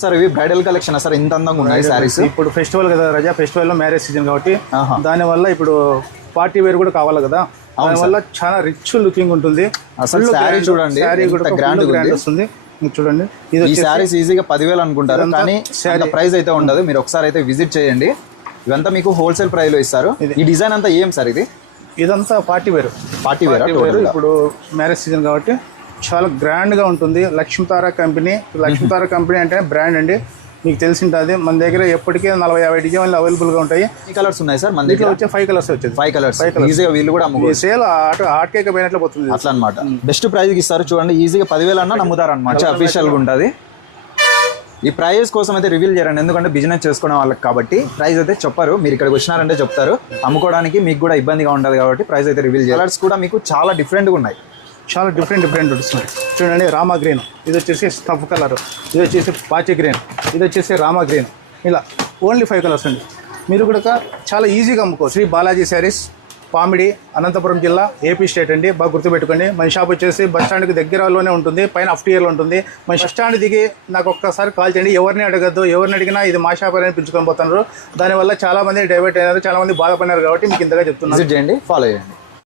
Sir ఇవి bridal collection sir ఇంత అందంగా ఉన్నాయి సారీస్. ఇప్పుడు ఫెస్టివల్ కదా రజా, ఫెస్టివల్ లో మ్యారేజ్ సీజన్ కాబట్టి దాని వల్ల ఇప్పుడు పార్టీ వేర్ కూడా కావాలి కదా, దానివల్ల చాలా రిచ్ లుకింగ్ ఉంటుంది. సారీ చూడండి, సారీ కూడా గ్రాండ్ వస్తుంది. చూడండి ఈ సారీస్ ఈజీగా 10,000 అనుకుంటారు, కానీ ప్రైస్ అయితే ఉండదు. మీరు ఒకసారి అయితే విజిట్ చేయండి. ఇవంతా మీకు హోల్సేల్ ప్రైస్ లో ఇస్తారు. ఈ డిజైన్ అంతా ఏం సార్ ఇది? ఇదంతా పార్టీ వేర్. పార్టీ వేర్ ఇప్పుడు మ్యారేజ్ సీజన్ కాబట్టి చాలా గ్రాండ్గా ఉంటుంది. లక్ష్మీతార కంపెనీ. లక్ష్మీతార కంపెనీ అంటే బ్రాండ్ అండి, మీకు తెలిసి ఉంటుంది. మన దగ్గర ఎప్పటికీ 40-50 డిజైన్లు అవైలబుల్గా ఉంటాయి. ఈ కలర్స్ ఉన్నాయి సార్ మన దగ్గర? వచ్చే 5 కలర్స్ వచ్చేది. 5 కలర్స్ ఈజీగా వీళ్ళు కూడా అమ్ముకోవచ్చు. సేల్ ఆటకేక పోయినట్లు పోతుంది అట్లా అనమాట. బెస్ట్ ప్రైస్కి ఇస్తారు చూడండి. ఈజీగా 10,000 అన్నా నమ్ముతారు అనమాట. అఫీషియల్గా ఉంటుంది. ఈ ప్రైస్ కోసం అయితే రివీల్ చేయరండి, ఎందుకంటే బిజినెస్ చేసుకునే వాళ్ళకి కాబట్టి ప్రైస్ అయితే చెప్పరు. మీరు ఇక్కడికి వచ్చినారంటే చెప్తారు. అమ్ముకోవడానికి మీకు కూడా ఇబ్బందిగా ఉంటుంది కాబట్టి ప్రైస్ అయితే రివీల్ చేయరు. కలర్స్ కూడా మీకు చాలా డిఫరెంట్గా ఉన్నాయి. చాలా డిఫరెంట్ వస్తున్నాయి చూడండి. రామా గ్రీన్, ఇది వచ్చేసి స్టఫ్ కలర్, ఇది వచ్చేసి పాచి గ్రీన్, ఇది వచ్చేసి రామా గ్రీన్. ఇలా ఓన్లీ 5 కలర్స్ అండి. మీరు కూడా చాలా ఈజీగా అమ్ముకోవచ్చు. శ్రీ బాలాజీ శారీస్, పామిడి, అనంతపురం జిల్లా, ఏపీ స్టేట్ అండి. బాగా గుర్తుపెట్టుకోండి. మన షాప్ వచ్చేసి బస్ స్టాండ్కి దగ్గరలోనే ఉంటుంది, పైన అఫ్టీయర్లో ఉంటుంది. మన బస్ స్టాండ్ దిగి నాకు ఒక్కసారి కాల్ చేయండి. ఎవరిని అడగద్దు, ఎవరిని అడిగినా ఇది మా షాప్ అని పిలుచుకొని పోతున్నారు. దానివల్ల చాలా మంది డైవర్ట్ అయినారు, చాలా మంది బాధపడినారు కాబట్టి మీకు ఇంతగా చెప్తున్నారు. విజిట్ చేయండి, ఫాలో చేయండి.